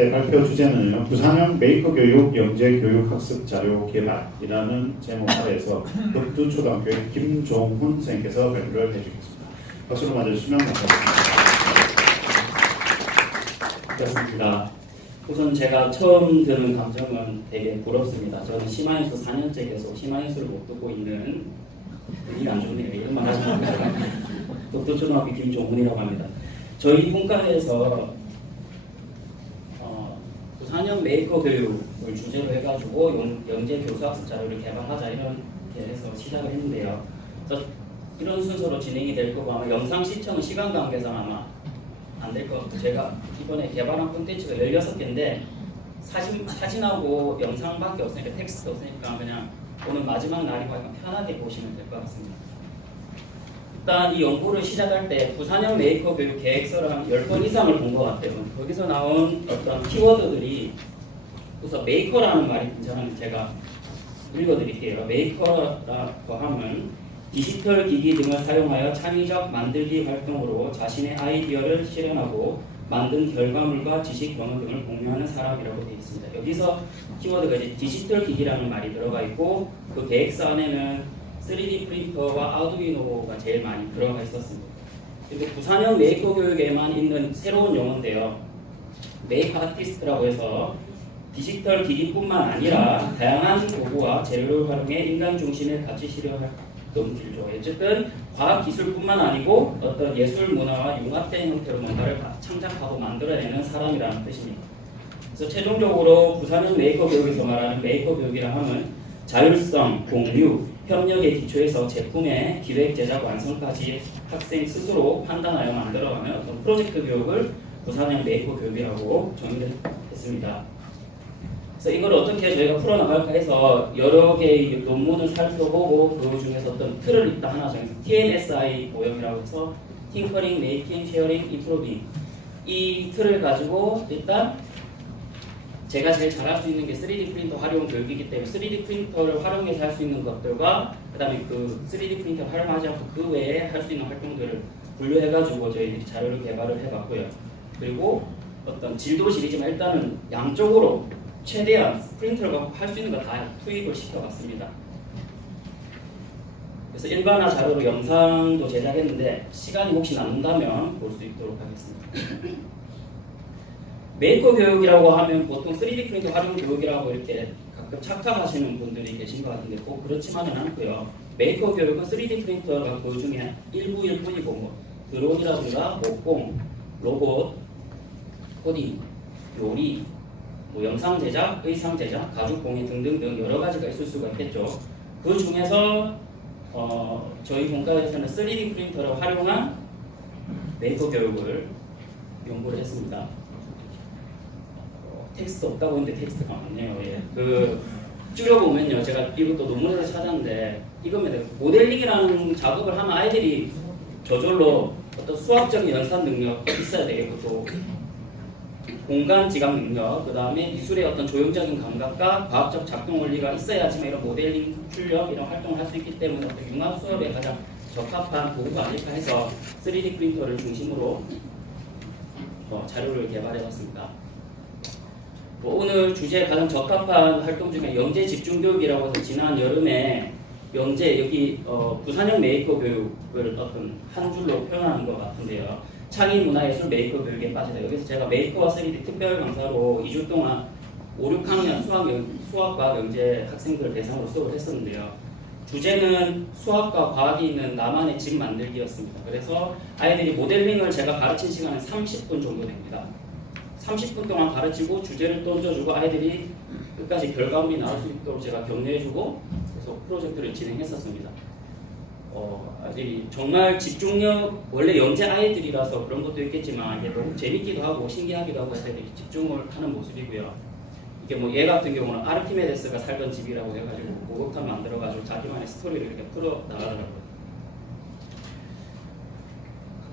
번째 발표 주제는요, 부산형 메이커 교육 영재 교육 학습 자료 개발이라는 제목 아래에서 덕두초등학교의 김종훈 선생님께서 발표를 해주겠습니다. 박수로 맞아주시면 감사합니다. 우선 제가 처음 들은 감정은 되게 부럽습니다. 저는 심화인수 4년째 계속 심화인수를 못 듣고 있는 분이 안 좋네요. 이런 말 하지 마세요. 덕두초등학교 김종훈이라고 합니다. 저희 분과에서 부산형 메이커 교육을 주제로 해가지고 영재 교수학습 자료를 개발하자 이렇게 해서 시작을 했는데요. 그래서 이런 순서로 진행이 될 거고 아마 영상 시청은 시간 관계상 아마 안 될 것 같고 제가 이번에 개발한 콘텐츠가 16개인데 사진하고 영상밖에 없으니까 텍스트 없으니까 그냥 오늘 마지막 날이고 약간 편하게 보시면 될 것 같습니다. 일단 이 연구를 시작할 때 부산형 메이커 교육 계획서를 한 10번 이상을 본 것 같아요. 거기서 나온 어떤 키워드들이 우선 메이커라는 말이 등장하는 제가 읽어드릴게요. 메이커라고 하면 디지털 기기 등을 사용하여 창의적 만들기 활동으로 자신의 아이디어를 실현하고 만든 결과물과 지식 경험 등을 공유하는 사람이라고 되어 있습니다. 여기서 키워드가 이제 디지털 기기라는 말이 들어가 있고 그 계획서 안에는 3D 프린터와 아두이노가 제일 많이 들어가 있었습니다. 근데 부산형 메이커 교육에만 있는 새로운 용어인데요. 메이커 아티스트라고 해서 디지털 기기뿐만 아니라 다양한 도구와 재료를 활용해 인간 중심의 가치 실현을 너무 길죠. 어쨌든 과학 기술뿐만 아니고 어떤 예술 문화와 융합된 형태로 뭔가를 창작하고 만들어내는 사람이라는 뜻입니다. 그래서 최종적으로 부산형 메이커 교육에서 말하는 메이커 교육이라 하면 자율성, 공유, 협력의 기초에서 제품의 기획, 제작, 완성까지 학생 스스로 판단하여 만들어가는 어떤 프로젝트 교육을 부산형 메이커 교육이라고 정의를 했습니다. 그래서 이걸 어떻게 저희가 풀어나갈까 해서 여러 개의 논문을 살펴보고 그 중에서 어떤 틀을 일단 하나 정해서 TMSI 모형이라고 해서 Tinkering, Making, Sharing, Improving 이 틀을 가지고 일단 제가 제일 잘할 수 있는 게 3D 프린터 활용 교육이기 때문에 3D 프린터를 활용해서 할 수 있는 것들과 그 다음에 그 3D 프린터 활용하지 않고 그 외에 할 수 있는 활동들을 분류해가지고 저희들이 자료를 개발을 해봤고요. 그리고 어떤 진도 시리즈만 일단은 양쪽으로 최대한 프린터를 갖고 할 수 있는 거 다 투입을 시켜봤습니다. 그래서 일반화 자료로 영상도 제작했는데 시간이 혹시 남는다면 볼 수 있도록 하겠습니다. 메이커 교육이라고 하면 보통 3D 프린터 활용 교육이라고 이렇게 가끔 착각하시는 분들이 계신 것 같은데 꼭 그렇지만은 않고요. 메이커 교육은 3D 프린터가 그 중에 일부일 뿐이고 뭐 드론이라든가 목공, 로봇, 코딩, 요리, 뭐 영상 제작, 의상 제작, 가죽 공예 등등등 여러 가지가 있을 수가 있겠죠. 그 중에서 저희 본과에서는 3D 프린터를 활용한 메이커 교육을 연구를 했습니다. 텍스트 없다고 했는데 텍스트가 많네요. 예. 그 줄여보면요, 제가 이것도 논문에서 찾았는데 이겁니다. 모델링이라는 작업을 하면 아이들이 저절로 어떤 수학적인 연산 능력 있어야 되겠고 또 공간 지각 능력, 그 다음에 미술의 어떤 조형적인 감각과 과학적 작동 원리가 있어야지만 이런 모델링, 출력 이런 활동을 할 수 있기 때문에 어떤 융합 수업에 가장 적합한 도구가 아닐까 해서 3D 프린터를 중심으로 자료를 개발해봤습니다. 오늘 주제에 가장 적합한 활동 중에 영재 집중교육이라고 해서 지난 여름에 영재 여기 부산형 메이커 교육을 어떤 한 줄로 표현하는 것 같은데요. 창의문화예술 메이커 교육에 빠지다. 여기서 제가 메이커와 3D 특별 강사로 2주 동안 5, 6학년 수학과 영재 학생들을 대상으로 수업을 했었는데요. 주제는 수학과 과학이 있는 나만의 집 만들기였습니다. 그래서 아이들이 모델링을 제가 가르친 시간은 30분 정도 됩니다. 30분 동안 가르치고 주제를 던져주고 아이들이 끝까지 결과물이 나올 수 있도록 제가 격려해주고 계속 프로젝트를 진행했었습니다. 아이들이 정말 집중력, 원래 영재 아이들이라서 그런 것도 있겠지만 이게 너무 재밌기도 하고 신기하기도 하고 해서 애들이 집중을 하는 모습이고요. 이게 뭐 얘 같은 경우는 아르키메데스가 살던 집이라고 해가지고 목욕탕 만들어가지고 자기만의 스토리를 이렇게 풀어 나가더라고요.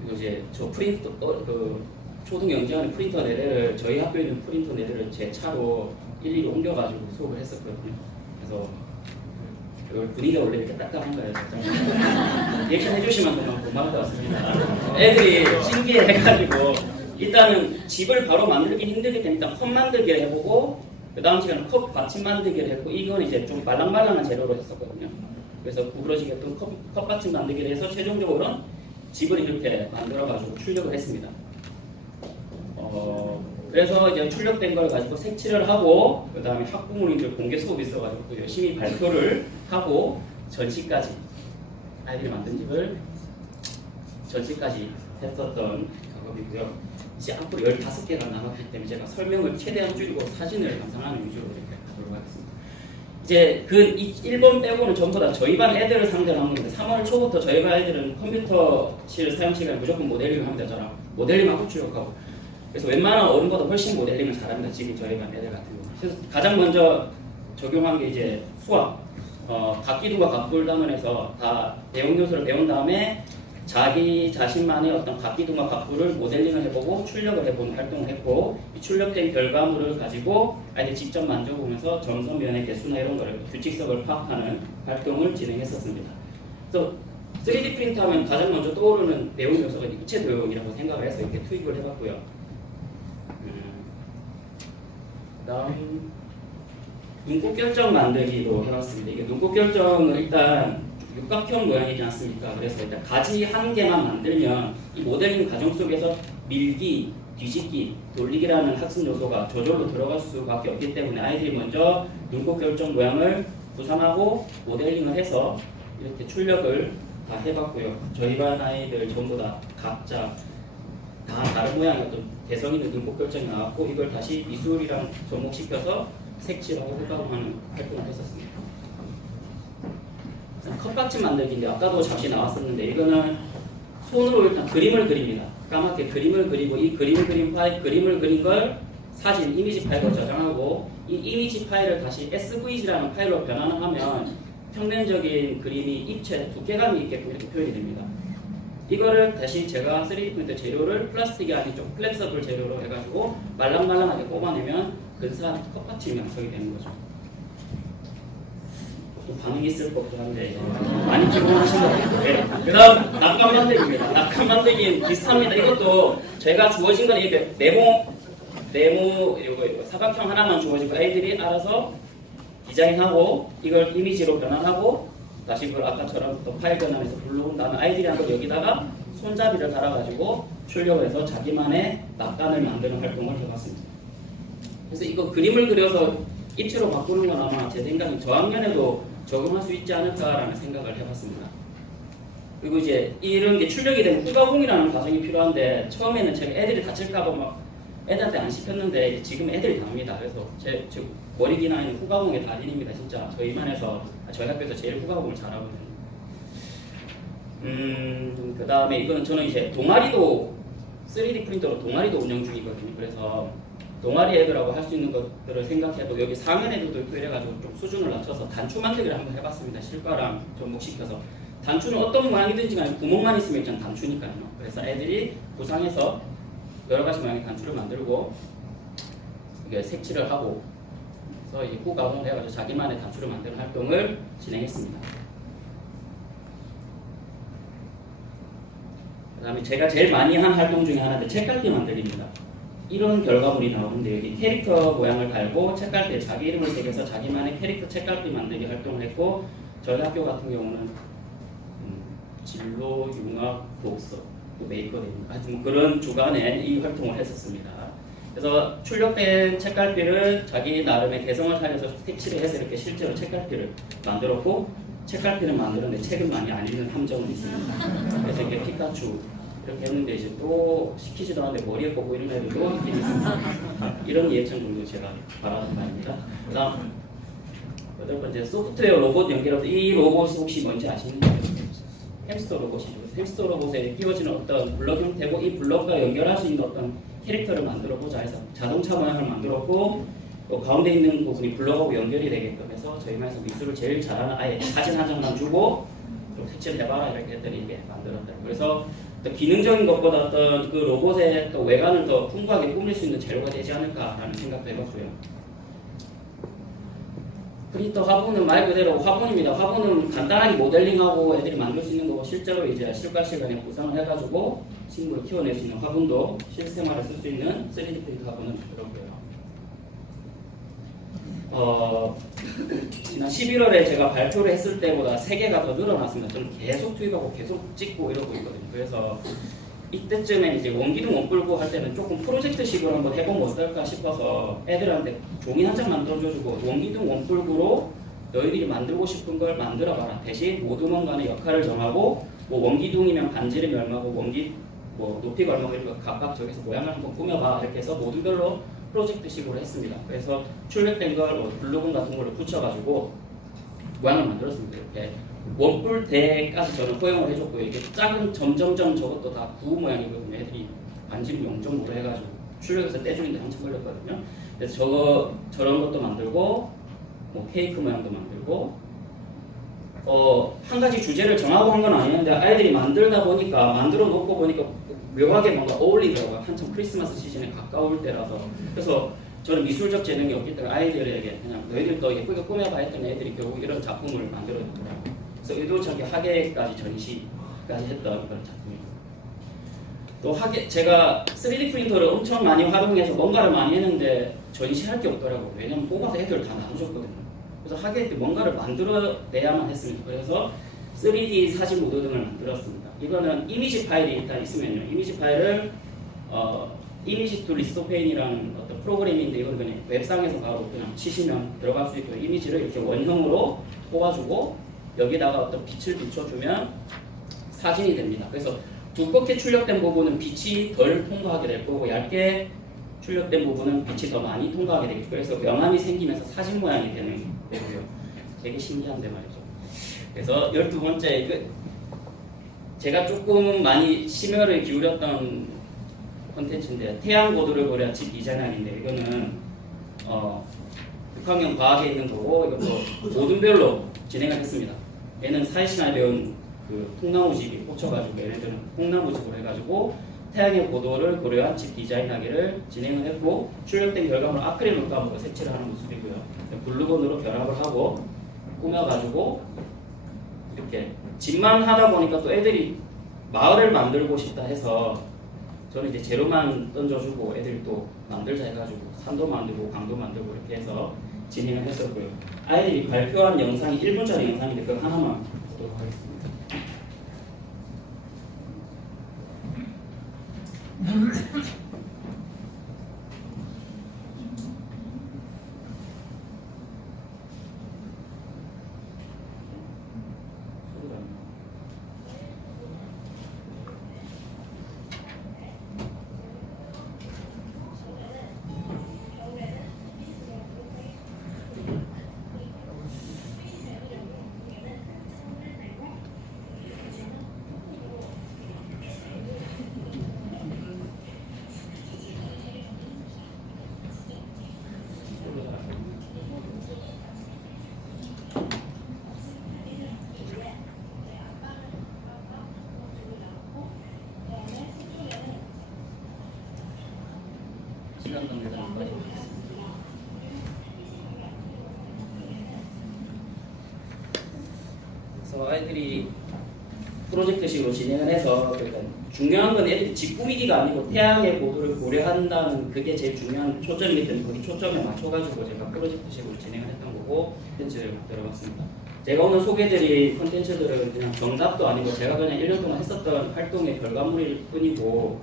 그리고 이제 저 프린터 초등 영재하는 프린터 4대를 저희 학교에 있는 프린터 4대를 제 차로 일일이 옮겨가지고 수업을 했었거든요. 그래서 분위기가 원래 이렇게 딱딱한 거예요. 리액션 해주시면 정말 고마울 것 같습니다. 애들이 신기해가지고 일단은 집을 바로 만들기 힘들기 때문에 일단 컵 만들기를 해보고 그 다음 시간에 컵 받침 만들기를 했고 이건 이제 좀 말랑말랑한 재료로 했었거든요. 그래서 구부러지게끔 컵 받침 만들기를 해서 최종적으로는 집을 이렇게 만들어가지고 출력을 했습니다. 그래서 이제 출력된 걸 가지고 색칠을 하고 그 다음에 학부모님들 공개 수업이 있어가지고 열심히 발표를 하고 전시까지 아이들이 만든 집을 전시까지 했었던 작업이고요. 이제 앞으로 15개가 남았기 때문에 제가 설명을 최대한 줄이고 사진을 감상하는 위주로 이렇게 가도록 하겠습니다. 이제 그 1번 빼고는 전부 다 저희 반 애들을 상대로 한 건데 3월 초부터 저희 반 애들은 컴퓨터실 사용 시간에 무조건 모델링을 하면 되잖아. 모델링하고 출력하고. 그래서 웬만한 어른보다 훨씬 모델링을 잘합니다. 지금 저희 반 애들 같은 경우. 그래서 가장 먼저 적용한 게 이제 수학. 각기둥과 각불단원에서 다 내용 요소를 배운 다음에 자기 자신만의 어떤 각기둥과 각불을 모델링을 해보고 출력을 해보는 활동을 했고 이 출력된 결과물을 가지고 아이들 직접 만져보면서 점선 면의 개수나 이런 거를 규칙성을 파악하는 활동을 진행했었습니다. 그래서 3D 프린트하면 가장 먼저 떠오르는 내용 요소가 입체 도형이라고 생각을 해서 이렇게 투입을 해봤고요. 그다음 눈꽃 결정 만들기도 해봤습니다. 이게 눈꽃 결정은 일단 육각형 모양이지 않습니까? 그래서 일단 가지 한 개만 만들면 이 모델링 과정 속에서 밀기, 뒤집기, 돌리기라는 학습 요소가 저절로 들어갈 수밖에 없기 때문에 아이들이 먼저 눈꽃 결정 모양을 구상하고 모델링을 해서 이렇게 출력을 다 해봤고요. 저희 반 아이들 전부 다 각자 다 다른 모양의 어떤 개성 있는 눈꽃 결정이 나왔고 이걸 다시 미술이랑 접목시켜서 색칠하고 흑화하는 활동을 했었습니다. 컵받침 만들기인데 아까도 잠시 나왔었는데 이거는 손으로 일단 그림을 그립니다. 까맣게 그림을 그리고 이 그림을 그린 걸 사진, 이미지 파일로 저장하고 이 이미지 파일을 다시 SVG라는 파일로 변환을 하면 평면적인 그림이 입체 두께감이 있게끔 이렇게 표현이 됩니다. 이거를 다시 제가 3D 프린터 재료를 플라스틱이 아닌 좀 플렉서블 재료로 해가지고 말랑말랑하게 뽑아내면 근사한 컵받침이 완성이 되는 거죠. 또 반응이 있을 법도 한데 많이 기본하신 것 같아요. 그 다음 낙관 만들기입니다. 낙관 만들기는 비슷합니다. 이것도 제가 주어진 건 이렇게 네모 이거 사각형 하나만 주어지고 아이들이 알아서 디자인하고 이걸 이미지로 변환하고 다시 그걸 아까처럼 또 파일 변환해서 불러온 다음에 아이들이 한번 여기다가 손잡이를 달아가지고 출력을 해서 자기만의 낙관을 만드는 활동을 해봤습니다. 그래서 이거 그림을 그려서 입체로 바꾸는 건 아마 제 생각엔 저학년에도 적용할 수 있지 않을까라는 생각을 해봤습니다. 그리고 이제 이런 게 출력이 되면 후가공이라는 과정이 필요한데 처음에는 제가 애들이 다칠까봐 막 애들한테 안 시켰는데 지금 애들이 다 합니다. 그래서 제 머리 기나이는 후가공의 달인입니다. 진짜 저희 반에서 저희 학교에서 제일 후가공을 잘하거든요. 그 다음에 이거는 저는 이제 동아리도 3D 프린터로 동아리도 운영 중이거든요. 그래서 동아리 애들하고 할 수 있는 것들을 생각해도 여기 4학년 애들도 있고 이래가지고 좀 수준을 낮춰서 단추 만들기를 한번 해봤습니다. 실과랑 접목시켜서 단추는 어떤 모양이든지 간에 구멍만 있으면 일단 단추니까요. 그래서 애들이 구상해서 여러 가지 모양의 단추를 만들고 이게 색칠을 하고 그래서 이 후가공을 해가지고 자기만의 단추를 만드는 활동을 진행했습니다. 그 다음에 제가 제일 많이 한 활동 중에 하나인데 책갈피 만들기입니다. 이런 결과물이 나오는데 여기 캐릭터 모양을 달고 책갈피에 자기 이름을 새겨서 자기만의 캐릭터 책갈피 만들기 활동을 했고 저희 학교 같은 경우는 진로, 융합, 독서, 메이커입니다. 하여튼 뭐 그런 주간에 이 활동을 했었습니다. 그래서 출력된 책갈피를 자기 나름의 개성을 살려서 색칠을 해서 이렇게 실제로 책갈피를 만들었고 책갈피를 만드는데 책은 많이 안 읽는 함정은 있습니다. 그래서 이렇게 피카츄 이렇게 했는데 이제 또 시키지도 않는데 머리에 꽂고 이런 애들도 있긴 있습니다. 이런 예천 정도 제가 바라는 바입니다. 그 다음 8번째 소프트웨어 로봇 연결하고 이 로봇이 혹시 뭔지 아시는가요? 햄스터 로봇이죠. 햄스터 로봇에 끼워지는 어떤 블럭 형태고 이 블럭과 연결할 수 있는 어떤 캐릭터를 만들어 보자 해서 자동차 모양을 만들었고 또 가운데 있는 부분이 블럭하고 연결이 되게끔 해서 저희 반에서 미술을 제일 잘하는 아예 사진 한 장만 주고 좀 색칠해봐라 이렇게 했더니 이게 만들었다. 그래서 또 기능적인 것보다 어떤 그 로봇의 또 외관을 더 풍부하게 꾸밀 수 있는 재료가 되지 않을까라는 생각도 해봤고요. 프린터 화분은 말 그대로 화분입니다. 화분은 간단하게 모델링하고 애들이 만들 수 있는 거고 실제로 이제 실과 시간에 구상을 해가지고 식물을 키워낼 수 있는 화분도 실생활에 쓸 수 있는 3D 프린터 화분은 그렇고요. 지난 11월에 제가 발표를 했을 때보다 3개가 더 늘어났습니다. 저는 계속 투입하고 계속 찍고 이러고 있거든요. 그래서 이때쯤에 이제 원기둥 원뿔구 할 때는 조금 프로젝트식으로 한번 해보면 어떨까 싶어서 애들한테 종이 한 장 만들어주고 원기둥 원뿔구로 너희들이 만들고 싶은 걸 만들어봐라. 대신 모두만 간의 역할을 정하고 뭐 원기둥이면 반지름이 얼마고 원기 뭐 높이가 얼마고 이렇게 각각 저기서 모양을 한번 꾸며봐 이렇게 해서 모두별로 프로젝트식으로 했습니다. 그래서 출력된 걸 블루건 같은 걸로 붙여가지고 모양을 만들었습니다. 이렇게 원뿔대까지 저는 허용을 해줬고요. 이게 작은 점점점 저것도 다 구우 모양이거든요. 애들이 반지름 0.5로 해가지고 출력해서 떼주는데 한참 걸렸거든요. 그래서 저런 것도 만들고 뭐 케이크 모양도 만들고 한 가지 주제를 정하고 한 건 아니었는데 아이들이 만들다 보니까 만들어 놓고 보니까 묘하게 뭔가 어울리더라고요. 한참 크리스마스 시즌에 가까울 때라서. 그래서 저는 미술적 재능이 없기 때문에 아이들에게 그냥 너희들도 예쁘게 꾸며봐 했더니 애들이 결국 이런 작품을 만들어 놓더라고요. 그래서 의도치 않게 학예까지 전시까지 했던 그런 작품입니다. 또 제가 3D 프린터를 엄청 많이 활용해서 뭔가를 많이 했는데 전시할 게 없더라고요. 왜냐면 뽑아서 애들 다 나눠줬거든요. 그래서 학예 때 뭔가를 만들어내야만 했습니다. 그래서 3D 사진 모드 등을 만들었습니다. 이거는 이미지 파일이 일단 있으면요. 이미지 파일을 이미지 툴 리스토페인이라는 어떤 프로그램인데 이건 그냥 웹상에서 바로 그냥 치시면 들어갈 수 있고 이미지를 이렇게 원형으로 뽑아주고 여기다가 어떤 빛을 비춰주면 사진이 됩니다. 그래서 두껍게 출력된 부분은 빛이 덜 통과하게 될 거고 얇게 출력된 부분은 빛이 더 많이 통과하게 되겠죠. 그래서 명암이 생기면서 사진 모양이 되는 거고요. 되게 신기한데 말이죠. 그래서 12번째 제가 조금 많이 심혈을 기울였던 콘텐츠인데 태양 고도를 고려한 집 디자인학인데 이거는 6학년 과학에 있는 거고 이것도 모든별로 진행을 했습니다. 얘는 4시간에 배운 그 통나무집이 꽂혀가지고 얘네들은 통나무집으로 해가지고 태양의 고도를 고려한 집 디자인하기를 진행을 했고 출력된 결과물 아크릴 물감으로 색칠을 하는 모습이고요. 블루건으로 결합을 하고 꾸며가지고 이렇게 집만 하다 보니까 또 애들이 마을을 만들고 싶다 해서 저는 이제 재료만 던져주고 애들이 또 만들자 해가지고 산도 만들고 강도 만들고 이렇게 해서 진행을 했었고요. 아이들이 발표한 영상이 1분짜리 영상인데 그거 하나만 보도록 하겠습니다. 시간 관계상 여기까지 보겠습니다. 그래서 아이들이 프로젝트식으로 진행을 해서 그러니까 중요한 건 애들이 집 꾸미기가 아니고 태양의 고도를 고려한다는 그게 제일 중요한 초점이기 때문에 거기 초점에 맞춰가지고 제가 프로젝트식으로 진행을 했던 거고 콘텐츠를 만들어봤습니다. 제가 오늘 소개해드릴 콘텐츠들은 그냥 정답도 아니고 제가 그냥 1년 동안 했었던 활동의 결과물일 뿐이고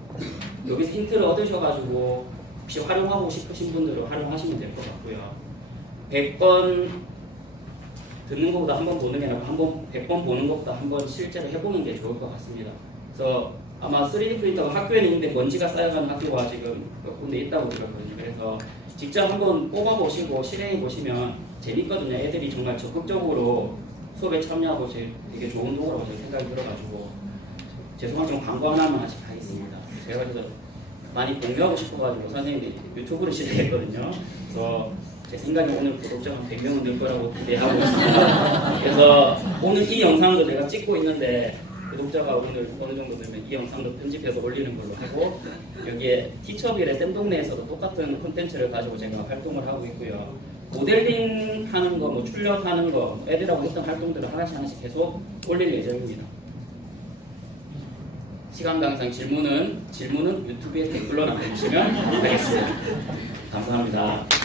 여기서 힌트를 얻으셔가지고 혹시 활용하고 싶으신 분들은 활용하시면 될 것 같고요. 100번 듣는 것보다 한 번 보는 게 아니고 100번 보는 것보다 한 번 실제로 해보는 게 좋을 것 같습니다. 그래서 아마 3D 프린터가 학교에는 있는데 먼지가 쌓여가는 학교가 지금 몇 군데 있다고 들었거든요. 그래서 직접 한번 뽑아보시고 실행해 보시면 재밌거든요. 애들이 정말 적극적으로 수업에 참여하고 되게 좋은 도구라고 생각이 들어가지고 죄송하지만 광고 하나만 하씩 하겠습니다. 제가 그래서 많이 공유하고 싶어가지고 선생님들이 유튜브를 시작했거든요. 그래서 제 생각에 오늘 구독자가 100명은 늘 거라고 기대하고 있습니다. 그래서 오늘 이 영상도 제가 찍고 있는데 구독자가 오늘 어느 정도 되면 이 영상도 편집해서 올리는 걸로 하고 여기에 티처빌의 쌤동네에서도 똑같은 콘텐츠를 가지고 제가 활동을 하고 있고요. 모델링 하는 거, 뭐 출력하는 거, 애들하고 했던 활동들을 하나씩 계속 올릴 예정입니다. 시간 관계상 질문은 유튜브에 댓글로 남겨주시면 되겠습니다. 감사합니다.